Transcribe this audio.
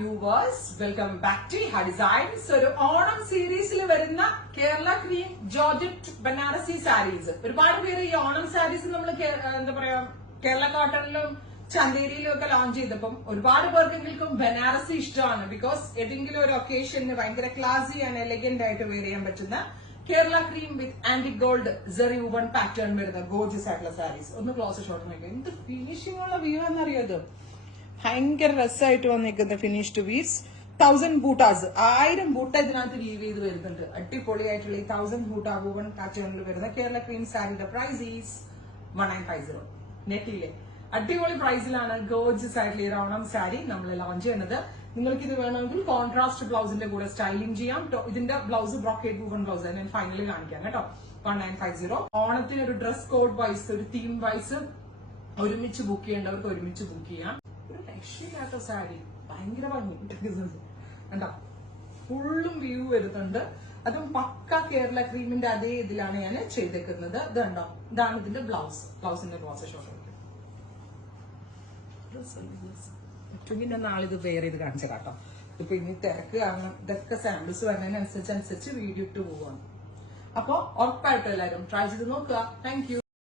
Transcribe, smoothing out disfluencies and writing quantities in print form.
viewers, welcome back to Iha Designs. ഒരു ഓണം സീരീസിൽ വരുന്ന കേരള ക്രീം ജോർജറ്റ് ബനാറസി സാരീസ്. ഒരുപാട് പേര് ഈ ഓണം സാരീസ് നമ്മൾ എന്താ പറയാ കേരള കോട്ടണിലും ചന്തേരിയിലും ഒക്കെ ലോഞ്ച് ചെയ്തപ്പം ഒരുപാട് പേർക്കെങ്കിലും ബനാറസി ഇഷ്ടമാണ്. ബിക്കോസ് ഏതെങ്കിലും ഒരു ഒക്കേഷന് ഭയങ്കര ക്ലാസി ആൻഡ് എലഗന്റ് ആയിട്ട് വെയർ ചെയ്യാൻ പറ്റുന്ന കേരള ക്രീം വിത്ത് ആന്റി ഗോൾഡ് സെറി വുവൺ പാറ്റേൺ വരുന്ന ഗോർജിയസ് ആയിട്ടുള്ള സാരീസ്. ഒന്ന് ക്ലോസ് ഷോട്ട് നോക്കാം. എന്ത് ഫിനിഷിംഗ് ഉള്ള വ്യൂ ആണെന്നറിയാത്. ഭയങ്കര രസമായിട്ട് വന്നിരിക്കുന്ന ഫിനിഷ്ഡ് വീവ്സ്. 1000 ബൂട്ടാസ്, 1000 ബൂട്ട ഇതിനകത്ത് വീവ് ചെയ്ത് വരുന്നുണ്ട്. അടിപൊളിയായിട്ടുള്ള ഈ 1000 ബൂട്ട വുവൺ പാറ്റേണിൽ വരുന്ന കേരള ക്രീം സാരിയുടെ പ്രൈസ് ഈസ് 1950. നെറ്റിലെ അടിപൊളി പ്രൈസിലാണ് ഗോർജിയസ് ആയിട്ടുള്ള ഈ ഓണം സാരി നമ്മൾ ലോഞ്ച് ചെയ്യുന്നത്. നിങ്ങൾക്ക് ഇത് വേണമെങ്കിൽ കോൺട്രാസ്റ്റ് ബ്ലൗസിന്റെ കൂടെ സ്റ്റൈലിംഗ് ചെയ്യാം. ഇതിന്റെ ബ്ലൗസ് ബ്രോക്കേഡ് വുവൺ ബ്ലൗസ് ഞാൻ ഫൈനലി കാണിക്കാം കേട്ടോ. 1950. ഓണത്തിന് ഒരു ഡ്രസ് കോഡ് വൈസ്, ഒരു തീം വൈസ് ഒരുമിച്ച് ബുക്ക് ചെയ്യേണ്ടവർക്ക് ഒരുമിച്ച് ബുക്ക് ചെയ്യാം. ഒരു രക്ഷയില്ലാത്ത സാരി, ഭയങ്കര ഭംഗി കണ്ടോ. ഫുള്ളും വ്യൂ വരുന്നുണ്ട്. അതും പക്ക കേരള ക്രീമിന്റെ അതേ ഇതിലാണ് ഞാൻ ചെയ്തേക്കുന്നത്. ഇത് കണ്ടോ, ഇതാണ് ഇതിന്റെ ബ്ലൗസ്. ബ്ലൗസിന്റെ ക്ലോസ് ഷോട്ട് പിന്നെ നാളിത് വെയർ ചെയ്ത് കാണിച്ചു കേട്ടോ. ഇപ്പൊ ഇനി തിരക്ക് കാരണം ഇതൊക്കെ സാമ്പിൾസ് വരുന്നതിനനുസരിച്ച് വീഡിയോ ഇട്ട് പോവാണ്. അപ്പൊ ഉറപ്പായിട്ടും എല്ലാവരും ട്രൈ ചെയ്ത് നോക്കുക. Thank you.